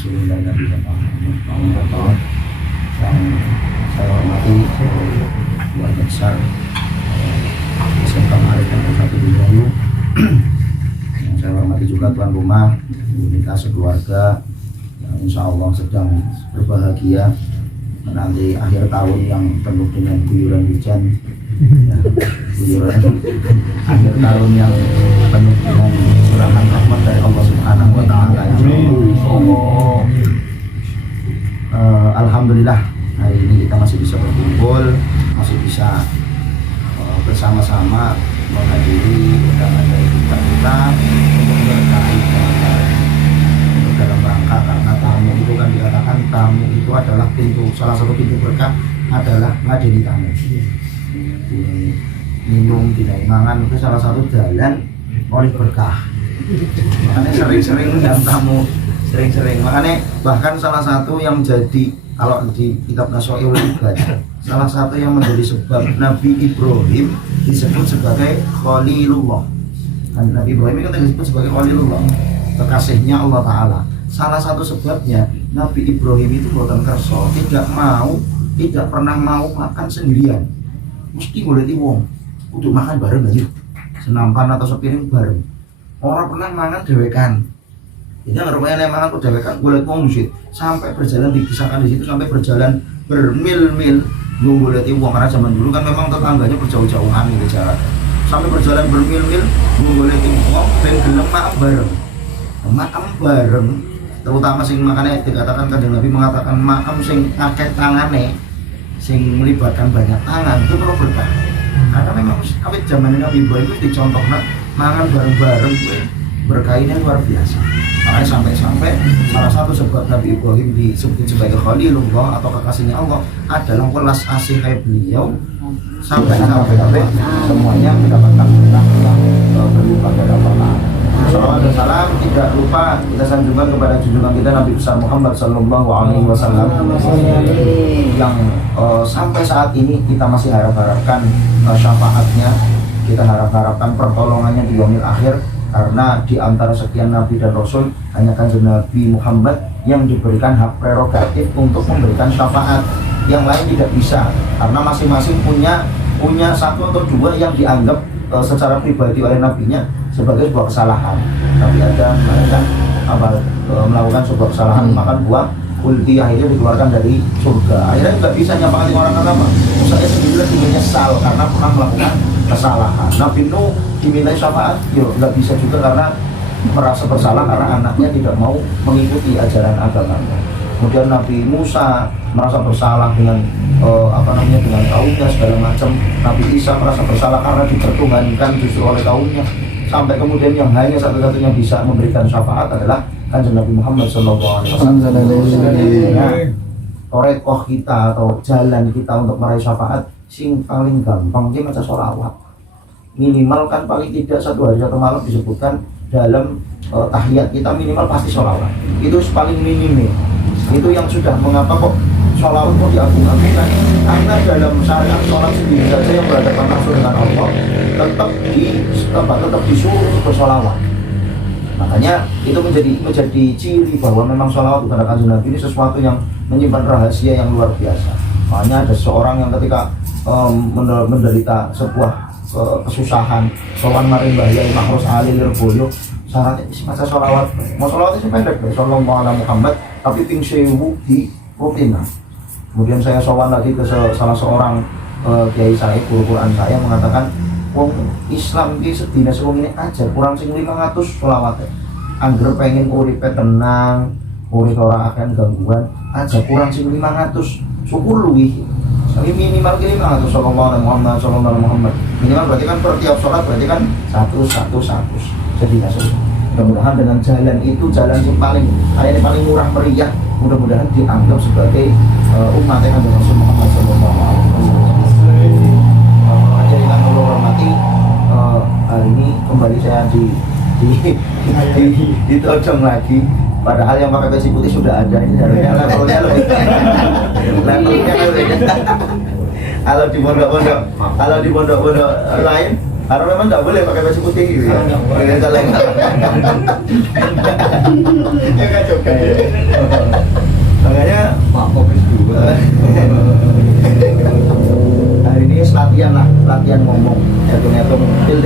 Rasulullah Nabi Muhammad yang saya hormati keluarga besar SMK Ma'arif yang satu di Bulu. Yang saya hormati juga tuan rumah, kita sekeluarga yang insya Allah sedang berbahagia menanti akhir tahun yang penuh dengan guyuran hujan, guyuran akhir tahun yang penuh dengan curahan rahmat dari Allah Subhanahu wa Ta'ala. Alhamdulillah hari ini kita masih bisa berkumpul, masih bisa bersama-sama menghadiri undangan dari kita untuk berkait dalam rangka, karena tamu itu kan dikatakan tamu itu adalah pintu, salah satu pintu berkah adalah ngadili tamu. Minum, tidak mangan itu salah satu jalan oleh berkah. Makanya sering-sering undang tamu, sering-sering. Makanya bahkan salah satu yang menjadi, kalau di kitab Naswaul Ibad, salah satu yang menjadi sebab Nabi Ibrahim disebut sebagai Khalilullah. Nabi Ibrahim kan disebut sebagai Khalilullah, kekasihnya Allah Ta'ala. Salah satu sebabnya Nabi Ibrahim itu buatan kerso, tidak pernah mau makan sendirian, mesti boleh wong untuk makan bareng aja, senampan atau sepiring bareng. Orang pernah mangan dewekan, jadi rumahnya mangan tuh dewekan, boleh wong musyid sampai berjalan, dikisahkan di situ sampai berjalan bermil-mil boleh wong, karena zaman dulu kan memang tetangganya berjauh-jauhan gitu jarak, sampai berjalan bermil-mil boleh wong dan gelem makan bareng. Terutama sing makanya dikatakan Kanjeng Nabi mengatakan maam sing akeh tangane, sing melibatkan banyak tangan itu perlu berkah. Karena memang awit zaman Nabi Ibrahim itu dicontohna mangan bareng-bareng berkahnya luar biasa. Makanya sampai-sampai salah satu sebab Nabi Ibrahim disebut sebagai Khalilullah atau kekasihnya Allah adalah welas asih kayak beliau, sampai semuanya mendapatkan berkah yang berlipat dari Allah. Salawat dan salam tidak lupa kita sanjungkan kepada junjungan kita Nabi besar Muhammad Sallallahu Alaihi Wasallam yang sampai saat ini kita masih harapkan syafaatnya, kita harapkan pertolongannya di yaumil akhir, karena di antara sekian Nabi dan Rasul hanya Kanjeng Nabi Muhammad yang diberikan hak prerogatif untuk memberikan syafaat, yang lain tidak bisa, karena masing-masing punya satu atau dua yang dianggap secara pribadi oleh nabinya sebagai sebuah kesalahan. Nabi Adam melakukan sebuah kesalahan, makan buah ulti, akhirnya dikeluarkan dari surga. Akhirnya nggak bisa nyampakan orang agama. Saya sendiri lagi menyesal karena pernah melakukan kesalahan. Nabi Nuh dimintai syafaat, nggak bisa juga karena merasa bersalah karena anaknya tidak mau mengikuti ajaran agamanya. Kemudian Nabi Musa merasa bersalah dengan dengan kaumnya segala macam. Nabi Isa merasa bersalah karena dipertuhankan justru oleh kaumnya. Sampai kemudian yang hanya satu-satunya bisa memberikan syafaat adalah Kanjeng Nabi Muhammad SAW. Torekoh kita atau jalan kita untuk meraih syafaat sing paling gampang dia baca sholawat. Minimal kan paling tidak satu hari satu malam disebutkan dalam tahiyat kita minimal pasti sholawat. Itu paling minim. Itu yang sudah mengapa kok sholawat kok diagung-agungkan, karena dalam syariat sholat sendiri saja yang berhadapan langsung dengan Allah tetap disuruh bersholawat. Makanya itu menjadi ciri bahwa memang sholawat kepada Kanjeng Nabi ini sesuatu yang menyimpan rahasia yang luar biasa. Makanya ada seorang yang ketika menderita sebuah kesusahan, sowan maring Mbah Yai Makros Ali Lirboyo, syaratnya isi maca sholawat. Mau sholawat itu pendek, Sallallahu Alaihi Muhammad, tapi ping 1000 di rutina. Kemudian saya sowan lagi ke salah seorang kiai saya, guru Quran saya, mengatakan wong Islam ini sedina sewong ini aja kurang sing 500 sholawatnya. Angger pengen uripe tenang, urip ora akan gangguan, aja kurang sing 500, syukur luwih. Tapi minimal 500 sallallahu alaihi Muhammad sallallahu alaihi Muhammad. Minimal berarti kan per tiap sholat berarti kan 100. Jadi mudah-mudahan dengan jalan itu, jalan yang paling murah meriah, mudah-mudahan dianggap sebagai umat yang ada Rasul Muhammad sallallahu alaihi wasallam. Jadi kan Allah hormati, hari ini kembali saya ditodong lagi. Padahal yang pakai besi putih sudah ada, ini harusnya levelnya lebih kalau di pondok-pondok lain karena memang nggak boleh pakai baju putih gitu ya.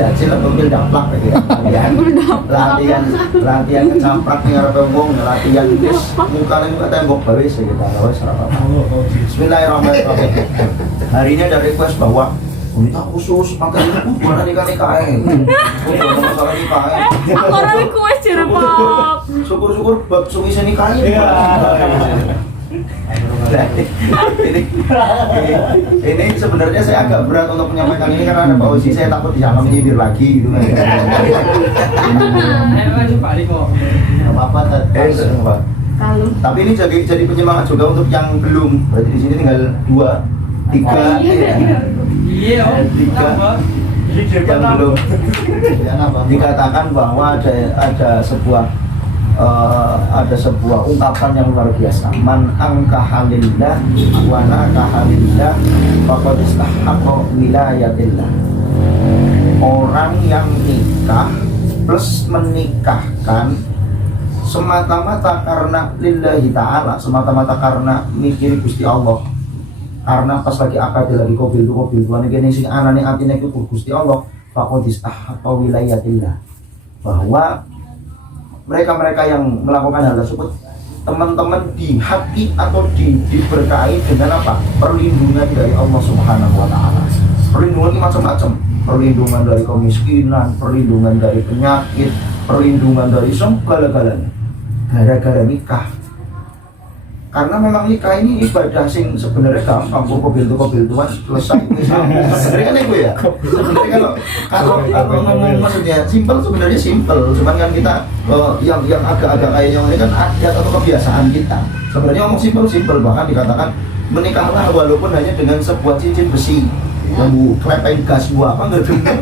jajil atau mobil daplak gitu ya. Latihan kecamprak ning arep wong, latihan wis mukane muka tembok bae wis gitu. Wis ora apa-apa. Bismillahirrahmanirrahim. Hari ini ada request bahwa minta khusus pakai itu bukan nikah-nikah masalah nikah aku orang request jerepok syukur-syukur bab suwise nikah ini sebenarnya saya agak berat untuk menyampaikan ini karena ada Pak Ozi, saya takut disalah menyindir lagi gitu kan. Apa-apa tapi ini jadi penyemangat juga untuk yang belum. Berarti di sini tinggal 2, 3 Iya, yang belum dikatakan bahwa ada sebuah ungkapan yang luar biasa. Man angkaha lillah wa nakaha lillah faqad istahaqqa wilayatillah. Orang yang nikah plus menikahkan semata-mata karena lillahi ta'ala, semata-mata karena mikiri Gusti Allah. Karena pas lagi akad lagi kobil tuane kene sing anane atine iku Gusti Allah, faqad istahaqqa wilayatillah. Bahwa mereka-mereka yang melakukan hal tersebut, teman-teman dihaki atau diberkahi dengan apa? Perlindungan dari Allah Subhanahu wa taala. Perlindungan macam-macam, perlindungan dari kemiskinan, perlindungan dari penyakit, perlindungan dari segala-galanya. Gara-gara nikah. Karena memang nikah ini ibadah sing sebenarnya gampang, kobil tuan selesai. Sebenarnya kan itu ya. Sebenarnya kalau ngomong maksudnya simpel, sebenarnya simpel. Cuman kan kita yang agak-agak kayak yang ini kan adat atau kebiasaan kita. Sebenarnya ngomong simpel, bahkan dikatakan menikahlah walaupun hanya dengan sebuah cincin besi. Lembu klepen gas buah apa enggak dengar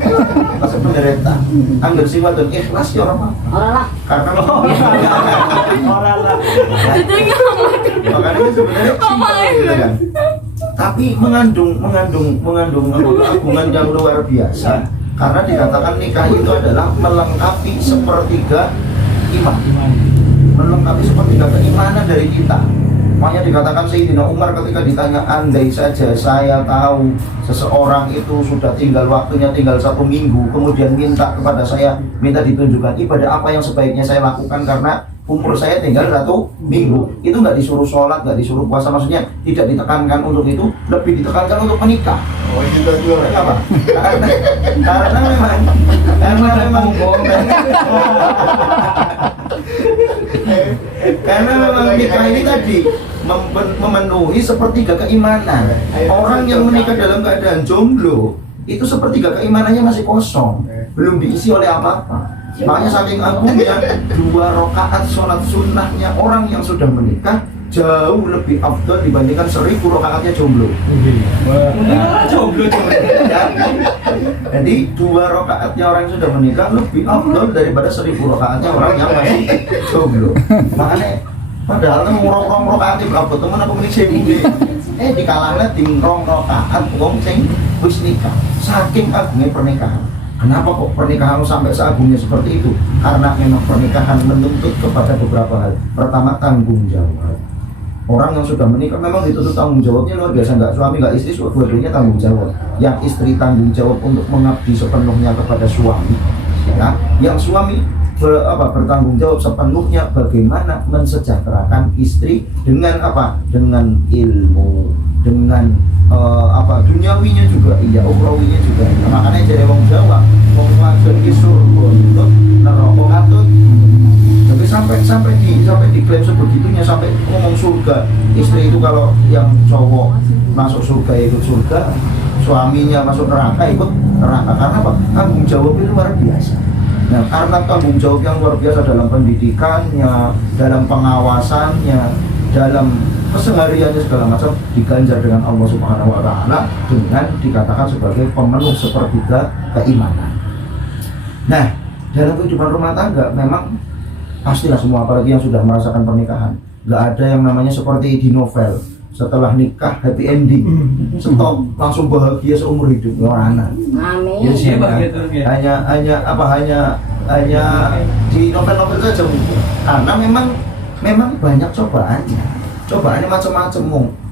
masa penderita anggar sih wadon ikhlas ya orang lah karena orang lah makanya sebenarnya simpel gitu kan, tapi mengandung agungan yang luar biasa karena dikatakan nikah itu adalah melengkapi sepertiga iman, melengkapi sepertiga keimanan dari kita. Makanya dikatakan Sayyidina Umar ketika ditanya, andai saja saya tahu seseorang itu sudah waktunya tinggal 1 minggu, kemudian minta kepada saya, minta ditunjukkan ibadah apa yang sebaiknya saya lakukan karena umur saya tinggal 1 minggu, itu nggak disuruh sholat, nggak disuruh puasa, maksudnya tidak ditekankan untuk itu, lebih ditekankan untuk menikah. Oh itu juga apa? Karena memang nikah ini tadi memenuhi sepertiga keimanan. Orang yang menikah dalam keadaan jomblo itu sepertiga keimanannya masih kosong, belum diisi oleh apa-apa. Makanya saking agungnya 2 rakaat sholat sunnahnya orang yang sudah menikah jauh lebih afdal dibandingkan 1000 rakaatnya jomblo. Jomblo. Jadi 2 rakaatnya orang yang sudah menikah lebih afdal daripada 1000 rakaatnya orang yang masih jomblo. Makanya padahal ngurong-ngurong rakaat itu apa teman aku menikah di kalangnya di ngurong rakaat wong sing wis nikah. Saking agungnya pernikahan. Kenapa kok pernikahan sampai seagungnya seperti itu? Karena memang pernikahan menuntut kepada beberapa hal. Pertama, tanggung jawab. Orang yang sudah menikah memang dituntut tanggung jawabnya luar biasa, nggak suami nggak istri, dua-duanya tanggung jawab. Yang istri tanggung jawab untuk mengabdi sepenuhnya kepada suami, ya. Yang suami bertanggung jawab sepenuhnya bagaimana mensejahterakan istri dengan apa? Dengan ilmu, dengan duniawinya juga, iya, ukhrawinya juga. Makanya jadi wong Jawa, wong wadon ki surga itu neraka katut. Tapi sampai diklaim sebegitunya, sampai ngomong surga. Istri itu kalau yang cowok masuk surga ikut surga, suaminya masuk neraka ikut neraka. Karena apa? Tanggung jawab itu luar biasa. Nah, karena tanggung jawab yang luar biasa dalam pendidikannya, dalam pengawasannya, dalam kesehariannya segala macam diganjar dengan Allah Subhanahu wa taala dengan dikatakan sebagai pemenuh sepertiga keimanan. Nah, dalam kehidupan rumah tangga memang pastilah semua, apalagi yang sudah merasakan pernikahan, nggak ada yang namanya seperti di novel setelah nikah happy ending, stop langsung bahagia seumur hidup. Orang anak. Amin. Ya, hanya di novel-novel saja mungkin. Karena memang banyak cobaannya macam-macam.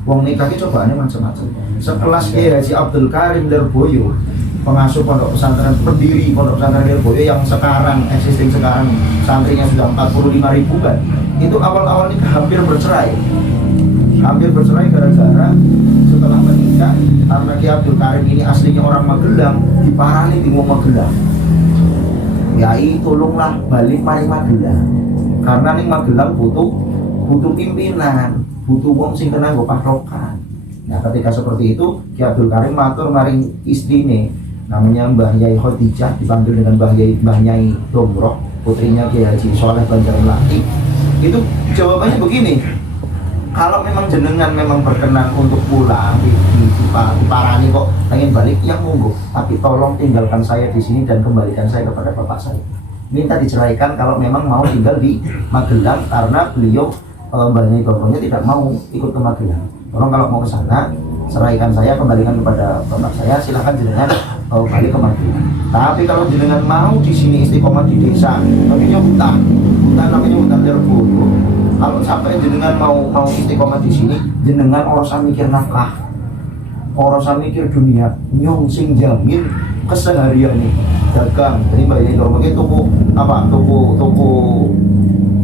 Wong nikah cobaannya macam-macam. Sekelas Kiai Haji Abdul Karim Lerboyo pengasuh pondok pesantren, pendiri pondok pesantren Lirboyo yang sekarang existing sekarang santrinya sudah 45.000 kan, itu awal-awal ini hampir bercerai gara-gara setelah menikah, karena Ki Abdul Karim ini aslinya orang Magelang, diparani di Magelang. Yai tolonglah balik mari Magelang, karena nih Magelang butuh pimpinan, butuh wong sing kena nggo patokan. Nah ketika seperti itu Ki Abdul Karim matur maring istrine namanya Mbah Yai Khadijah, dipanggil dengan Mbah Nyai Domroh, putrinya Ki Haji Soleh Banjaran Lati. Itu jawabannya begini, kalau memang jenengan memang berkenan untuk pulang di Parani kok pengen balik, yang monggo, tapi tolong tinggalkan saya di sini dan kembalikan saya kepada bapak saya. Minta diceraikan kalau memang mau tinggal di Magelang, karena beliau Mbah Nyai Domrohnya tidak mau ikut ke Magelang. Tolong kalau mau ke sana, ceraikan saya, kembalikan kepada bapak saya, silahkan jenengan balik ke Magelang. Tapi kalau jenengan mau di sini istiqomah di desa, namanya hutan namanya hutan Lirboyo. Kalau sampai jenengan mau istiqomah di sini, jenengan orang usah mikir nafkah, orang usah mikir dunia, nyong sing jamin keseharian nih dagang. Jadi Mbak Yai Domroh toko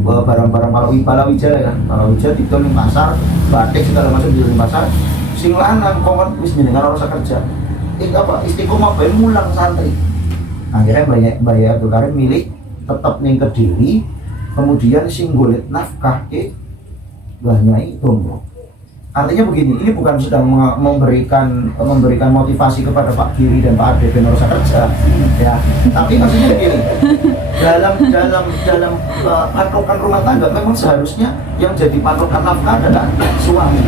barang-barang palawija ya, palawija di pasar, batik segala macam di pasar. Sing lanang kongon wis jenengan ora usah kerja. Istiqomah bae mulang santri. Akhirnya Mbah Yai Abdul Karim milih tetap ning Kediri, kemudian sing golek nafkah ke Mbah Nyai Domroh. Artinya begini, ini bukan sedang memberikan motivasi kepada Pak Giri dan Pak Ade ben ora usah kerja ya. Tapi maksudnya begini, dalam patokan rumah tangga memang seharusnya yang jadi patokan nafkah adalah suami.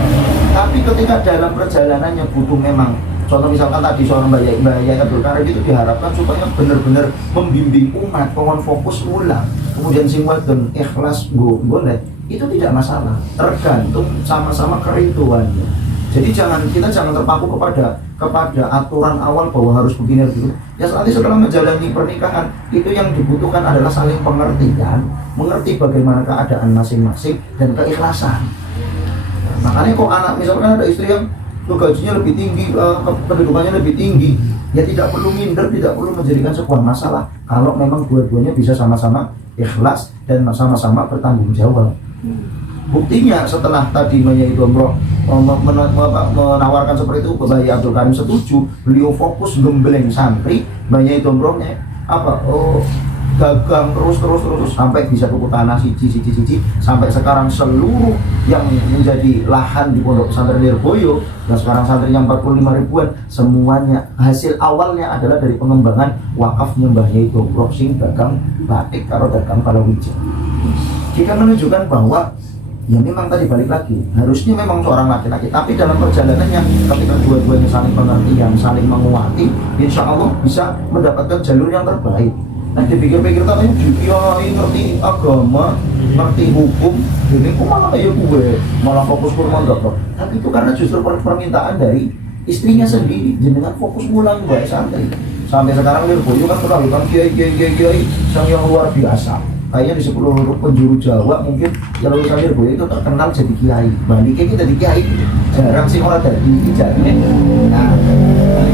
Tapi ketika dalam perjalanannya butuh memang, contoh misalkan tadi seorang Mbah Yai Abdul Karim itu diharapkan supaya benar-benar membimbing umat, pengen fokus ulang, kemudian sing wadon ikhlas golek, itu tidak masalah, tergantung sama-sama kerinduannya. Jadi kita jangan terpaku kepada aturan awal bahwa harus begini gitu. Ya nanti setelah menjalani pernikahan, itu yang dibutuhkan adalah saling pengertian, mengerti bagaimana keadaan masing-masing dan keikhlasan. Makanya kok anak misalkan ada istri yang gajinya lebih tinggi, kedudukannya lebih tinggi, ya tidak perlu minder, tidak perlu menjadikan sebuah masalah kalau memang dua-duanya bisa sama-sama ikhlas dan sama-sama bertanggung jawab. Buktinya setelah tadi Mbah Nyai Domroh menawarkan seperti itu, Mbah Yai Abdul Karim setuju, beliau fokus gembleng santri, Mbah Nyai Domrohnya dagang terus sampai bisa tuku tanah siji sampai sekarang seluruh yang menjadi lahan di pondok pesantren Lirboyo dan sekarang santrinya 45 ribuan, semuanya hasil awalnya adalah dari pengembangan wakafnya Mbah Nyai Domroh sing dagang batik karo dagang palawija. Kita menunjukkan bahwa ya memang tadi balik lagi, harusnya memang seorang laki-laki, tapi dalam perjalanannya ketika dua-duanya saling pengertian, saling menguati, insya Allah bisa mendapatkan jalur yang terbaik. Nah dipikir-pikir katanya kiai ngerti agama, ngerti hukum, ini kok malah kayak gue, malah fokus mondok. Tapi itu karena justru permintaan dari istrinya sendiri, jenengan fokus mulang gue santri. Sampai sekarang Lirboyo kan terlalu kiai yang luar biasa. Kayaknya di 10 penjuru Jawa mungkin yang lulusan Lirboyo itu terkenal jadi kiai. Baliknya kita di kiai, jarang sih orang dari jadi. Nah,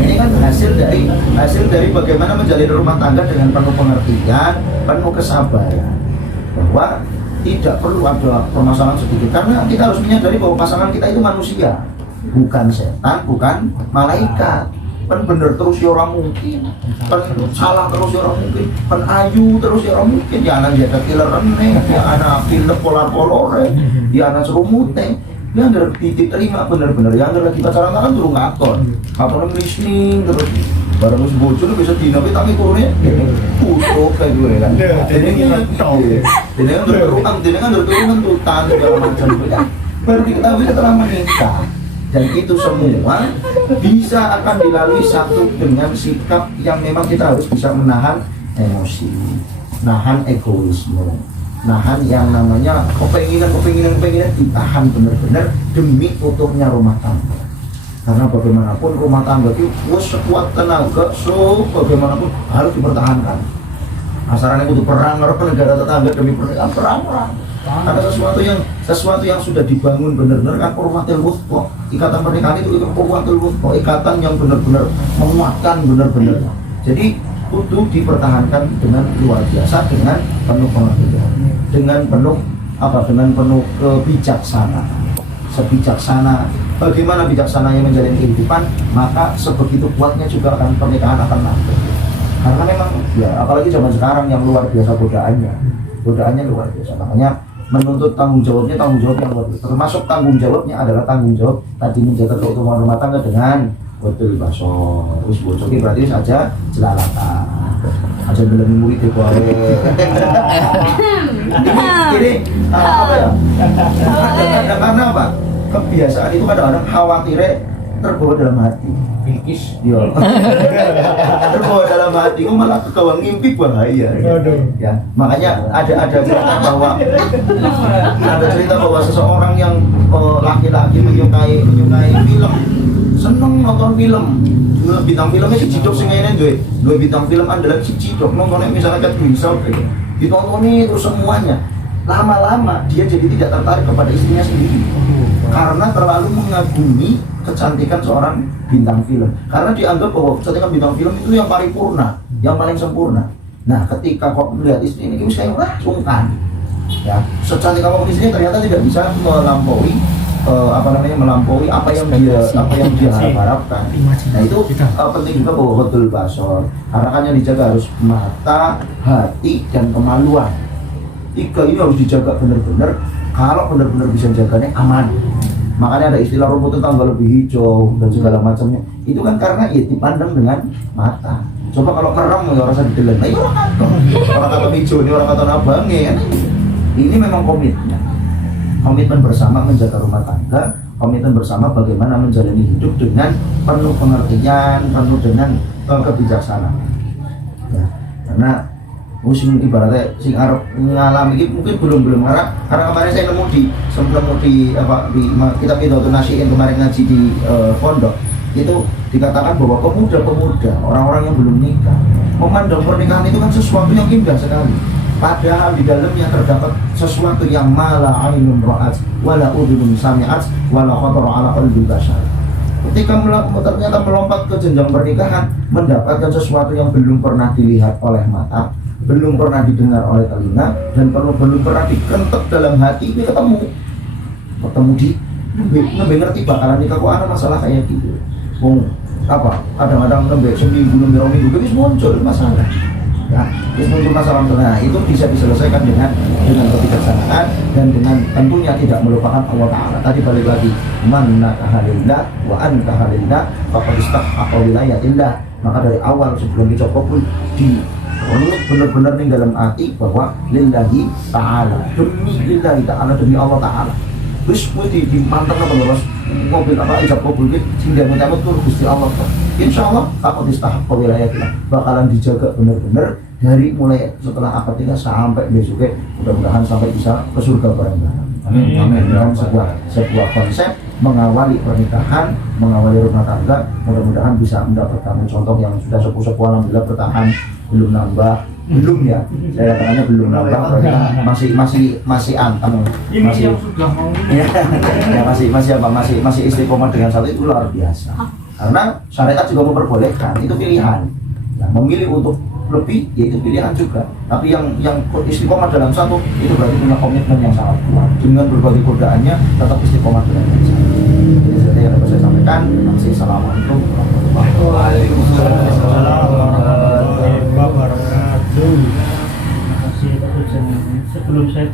ini kan hasil dari bagaimana menjalin rumah tangga dengan penuh pengertian, penuh kesabaran, bahwa tidak perlu ada permasalahan sedikit, karena kita harus menyadari bahwa pasangan kita itu manusia, bukan setan, bukan malaikat. Pen bener terus ya orang mungkin, pen salah terus ya orang mungkin, pen ayu terus ya orang mungkin, ya anak jaga killer reneng, ya anak pinter polar-polore, ya anak serumute, ya anak diterima bener-bener, ya anak lagi pacaran kan turun ngaton, ngaton listening terus, barang mus bocor bisa dinamit tapi turunnya, putus kayak gue kan, jadi kan turun tutan segala macam itu ya, baru diketahui setelah menikah. Dan itu semua bisa akan dilalui satu dengan sikap yang memang kita harus bisa menahan emosi, nahan egoisme, nahan yang namanya kepenginan ditahan benar-benar demi utuhnya rumah tangga. Karena bagaimanapun rumah tangga itu sekuat tenaga, bagaimanapun harus dipertahankan. Asarannya kudu perang karo negara tetangga demi pernikahan perang. Ada sesuatu yang sudah dibangun benar-benar kan urwatul wuthqa. Ikatan pernikahan itu urwatul wuthqa, ikatan yang benar-benar menguatkan benar-benar. Jadi kudu dipertahankan dengan luar biasa, dengan penuh pengertian, dengan penuh kebijaksanaan. Sebijaksana bagaimana bijaksananya menjalin kehidupan, maka sebegitu kuatnya juga akan pernikahan akan langgeng. Karena memang ya apalagi zaman sekarang yang luar biasa godaannya luar biasa. Makanya menuntut tanggung jawab yang luar biasa. Termasuk tanggung jawabnya adalah tanggung jawab tadi menjaga keutuhan rumah tangga dengan betul basor. Terus bocor berarti saja jelalatan. Aja belum murid itu Ini apa ya? Karena apa? Kebiasaan itu kadang-kadang khawatirnya terbawa dalam hati. Bilkis. Iya. Terbawa dalam hati, malah kebawa ngimpi bahaya. Ya, makanya ada cerita bahwa seseorang yang laki-laki menyukai film, seneng nonton film. Bintang filmnya si Cidok sing ngene dua bintang film andalan si Cidok nontonnya misalnya Kate Winslet ditontonin terus semuanya. Lama-lama dia jadi tidak tertarik kepada istrinya sendiri karena terlalu mengagumi kecantikan seorang bintang film, karena dianggap bahwa kecantikan bintang film itu yang paripurna, yang paling sempurna. Nah, ketika kok melihat istri ini kayak sungkan ya, secantik apapun istrinya ternyata tidak bisa melampaui melampaui apa yang dia harapkan. Nah, itu penting juga bahwa betul basor, karena kan yang dijaga harus mata, hati, dan kemaluan. 3 ini harus dijaga benar-benar. Kalau benar-benar bisa jaganya aman. Makanya ada istilah rumput tetangga lebih hijau dan segala macamnya. Itu kan karena ya dipandang dengan mata. Coba kalau merem ya rasa didelan. Nah, orang kata hijau ini orang kata abangnya. Ini memang komitmen bersama menjaga rumah tangga, komitmen bersama bagaimana menjalani hidup dengan penuh pengertian, penuh dengan kebijaksanaan. Ya, karena musim ibaratnya sing arep ngalami ini mungkin belum karena kemarin saya nemu di kitab Hidayatul Nasihin kemarin ngaji di pondok itu dikatakan bahwa pemuda-pemuda orang-orang yang belum nikah memandang pernikahan itu kan sesuatu yang indah sekali, padahal di dalamnya terdapat sesuatu yang mala ainun ra'at wala udhunun sami'at wala khatara ala qalbi bashar. Ketika ternyata melompat ke jenjang pernikahan, mendapatkan sesuatu yang belum pernah dilihat oleh mata, belum pernah didengar oleh telinga, dan belum pernah dikentek dalam hati, ini ketemu di ngerti bakalan nikah kok ada masalah kayak gitu. Kadang-kadang seminggu itu muncul masalah. Ya, muncul masalah. Nah, itu bisa diselesaikan dengan kebijaksanaan dan dengan tentunya tidak melupakan Allah Ta'ala. Tadi balik lagi, man nakaha lillah wa ankaha lillah faqad istahaqqa wilayatillah. Maka dari awal sebelum dicoba pun benar-benar nih dalam hati bahwa lillahi ta'ala, demi Allah Ta'ala. Terus gue dimantap apa nggak mobil ijab kabul sehingga menyambut tur Gusti Allah. Insya Allah takut istahaq wilayah kita bakalan dijaga benar-benar dari mulai setelah akad nikah sampai besoknya, mudah-mudahan sampai bisa ke surga bareng-bareng. Amin. Dengan sebuah konsep mengawali pernikahan, mengawali rumah tangga, mudah-mudahan bisa mendapatkan contoh yang sudah sepuh-sepuh alhamdulillah bertahan, belum nambah, belum ya, saya katanya belum nambah, masih anteng, masih istiqomah dengan satu itu luar biasa. Karena syariat juga memperbolehkan, itu pilihan. Nah, memilih untuk lebih, yaitu pilihan juga. Tapi yang istiqomah dalam satu itu berarti punya komitmen yang sangat kuat. Dengan berbagai godaannya tetap istiqomah dalam satu. Jadi seperti yang dapat saya sampaikan. Assalamualaikum warahmatullahi wabarakatuh. Sebelum saya